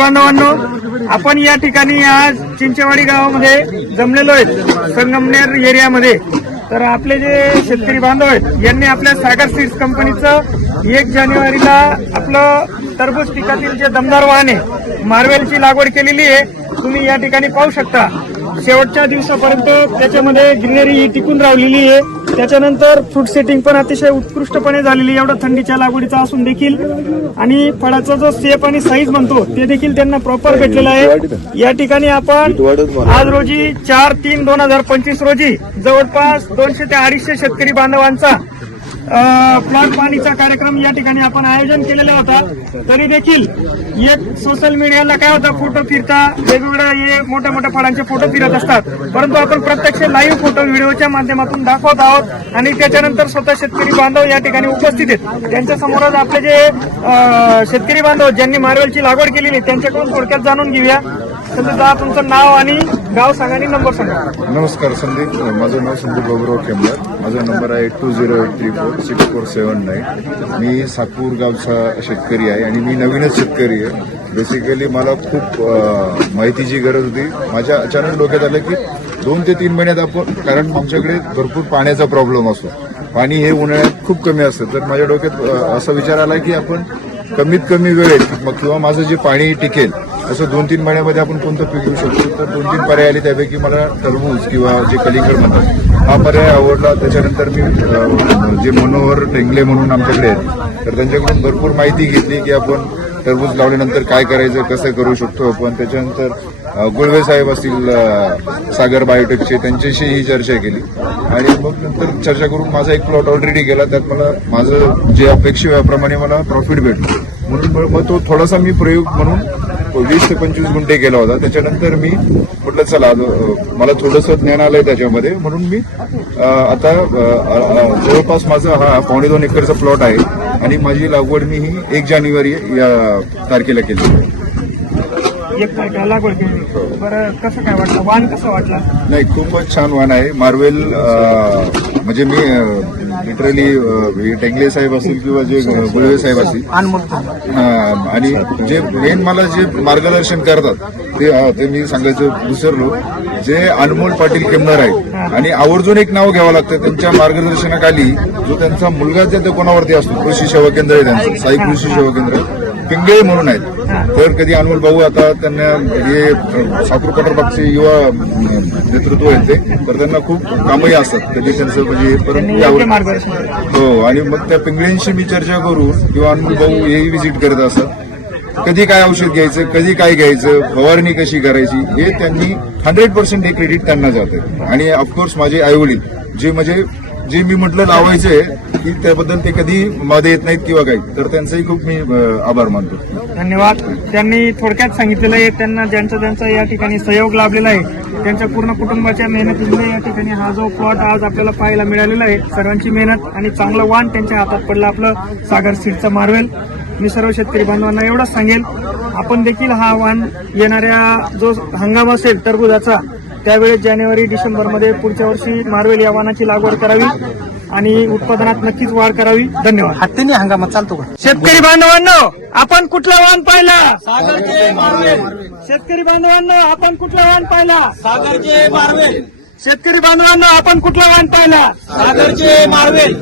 बांधवांनो, आपण या ठिकाणी आज चिंचेवाडी गावामध्ये जमलेलो आहेत, संगमनेर एरियामध्ये. तर आपले जे शेतकरी बांधव आहेत यांनी आपल्या सागर सीड्स कंपनीचं 1 जानेवारीला आपलं टरबूज पिकातील जे दमदार वाहन आहे मार्वेलची लागवड केलेली आहे. तुम्ही या ठिकाणी पाहू शकता. शेवटच्या दिवसापर्यंत त्याच्यामध्ये ग्रीनरी ही टिकून राहिलेली आहे. त्याच्यानंतर फ्रूट सेटिंग पण अतिशय उत्कृष्टपणे झालेली, एवढा थंडीच्या लागवडीचा असून देखील, आणि फळाचा जो शेप आणि साईज म्हणतो ते देखील त्यांना प्रॉपर भेटलेला आहे. या ठिकाणी आपण आज रोजी 4/3/2025 रोजी जवळपास 200 ते 250 शेतकरी बांधवांचा प्लॉट पाणीचा कार्यक्रम या ठिकाणी आपण आयोजन केलेला होता. तरी देखील एक सोशल मीडियाला काय होता, फोटो फिरता वेगवेगळ्या मोठ्या मोठ्या फळांचे फोटो फिरत असतात, परंतु आपण प्रत्यक्ष लाईव्ह फोटो व्हिडिओच्या माध्यमातून दाखवत आहोत. आणि त्याच्यानंतर स्वतः शेतकरी बांधव या ठिकाणी उपस्थित आहेत. त्यांच्या समोरच आपले जे शेतकरी बांधव ज्यांनी मार्वेलची लागवड केलेली त्यांच्याकडून थोडक्यात जाणून घेऊया. सध्या तुमचं नाव आणि गाव सांगा आणि नंबर सांगा. नमस्कार संदीप, माझं नाव संदीप बाबूराव केमदार. माझा नंबर आहे 20834649. मी साकूर गावचा शेतकरी आहे आणि मी नवीनच शेतकरी आहे. बेसिकली मला खूप माहितीची गरज होती. माझ्या अचानक डोक्यात आलं की 2 ते 3 महिन्यात आपण, कारण आमच्याकडे भरपूर पाण्याचा प्रॉब्लेम असतो, पाणी हे उन्हाळ्यात खूप कमी असतं. तर माझ्या डोक्यात असा विचार आला की आपण कमीत कमी वेळेत किंवा माझं जे पाणी टिकेल असं 2-3 महिन्यामध्ये आपण कोणतं पीक घेऊ शकतो. तर 2-3 पर्याय आले, त्यापैकी मला टरबूज किंवा जे कलिंगड म्हणतात हा पर्याय आवडला. त्याच्यानंतर मी जे मनोहर टेंगले म्हणून आमच्याकडे आहेत, तर त्यांच्याकडून भरपूर माहिती घेतली की आपण टरबूज लावल्यानंतर काय करायचं, कसं करू शकतो आपण. त्याच्यानंतर गुळवे साहेब असतील सागर बायोटेकचे, त्यांच्याशी ही चर्चा केली आणि मग नंतर चर्चा करून माझा एक प्लॉट ऑलरेडी गेला. त्यात मला माझं जे अपेक्षेप्रमाणे मला प्रॉफिट भेटलं, म्हणून मग तो थोडासा मी प्रयोग म्हणून 20 ते 25 गुंठे केला होता. त्याच्यानंतर मी म्हटलं चला मला थोडंसं ज्ञान आलंय त्याच्यामध्ये, म्हणून मी आता जवळपास माझा हा 2.25 एकरचा प्लॉट आहे आणि माझी लागवड मी ही 1 जानेवारी या तारखेला केली. 1 तारखेला लागवड केली. बरं, कसं काय वाटलं, वाण कसं वाटलं? नाही, खूपच छान वाण आहे. मार्वेल म्हणजे मी लिटरली टेंगले साहेब असतील किंवा जे गुळवे साहेब असतील आणि जे मेन मला जे मार्गदर्शन करतात ते मी सांगायचं विसरलो, जे अनमोल पाटील केमदार आहेत. आणि आवर्जून एक नाव घ्यावं लागतं त्यांच्या मार्गदर्शनाखाली. जो त्यांचा मुलगा जे कोणावरती असतो, कृषी सेवा केंद्र आहे त्यांचं, साई कृषी सेवा केंद्र पिंगळे म्हणून आहेत. तर कधी अनमोल भाऊ, आता त्यांना हे साकूर कटरबागचे युवा नेतृत्व आहेत ते, तर त्यांना खूप कामही असतात. कधी त्यांचं म्हणजे परत हो, आणि मग त्या पिंगळ्यांशी मी चर्चा करून किंवा अनमोल भाऊ हेही व्हिजिट करत असतात. कधी काय औषध घ्यायचं, कधी काय घ्यायचं, फवारणी कशी करायची, हे त्यांनी 100% हे क्रेडिट त्यांना जातं. आणि ऑफकोर्स माझे आईवडील जे मी म्हटलं लावायचंय की त्याबद्दल ते कधी मध्ये येत नाहीत किंवा काही, तर त्यांचाही खूप मी आभार मानतो. धन्यवाद. त्यांनी थोडक्यात सांगितलेलं आहे, त्यांना ज्यांचा या ठिकाणी सहयोग लाभलेला आहे, त्यांच्या पूर्ण कुटुंबाच्या मेहनतीमुळे या ठिकाणी हा जो प्लॉट आज आपल्याला पाहायला मिळालेला आहे. सर्वांची मेहनत आणि चांगलं वाण त्यांच्या हातात पडलं, आपलं सागर सीडचं मार्वेल. मी सर्व शेतकरी बांधवांना एवढंच सांगेन, आपण देखील हा वाण येणाऱ्या जो हंगाम असेल टरबुजाचा, त्यावेळेस जानेवारी-डिसेंबरमध्ये पुढच्या वर्षी मार्वेल या वाणाची लागवड करावी आणि उत्पादनात नक्कीच वाढ करावी. धन्यवाद. हत्तीने हंगामात चालतो का? शेतकरी बांधवांनो, आपण कुठला वाण पाहिला? सागरचे मार्वेल. शेतकरी बांधवांनो, आपण कुठला वाण पाहिला? सागरचे मार्वेल. शेतकरी बांधवांनो, आपण कुठला वाण पाहिला? सागरचे मार्वेल.